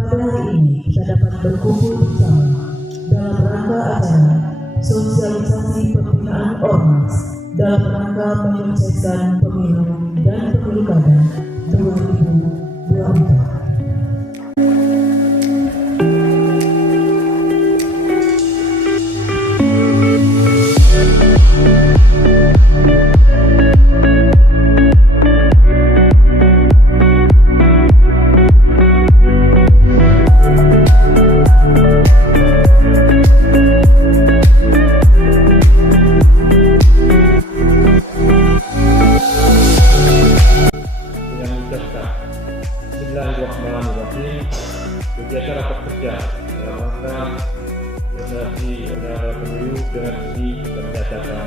Pada hari ini kita dapat berkumpul bersama dalam rangka acara sosialisasi pembinaan ormas dalam rangka menyukseskan pemilu dan pemilu kada 2024. Bismillahirrahmanirrahim. Kegiatan rapat kerja dalam rangka koordinasi penyelenggaraan pemilu dengan visi dan menyatakan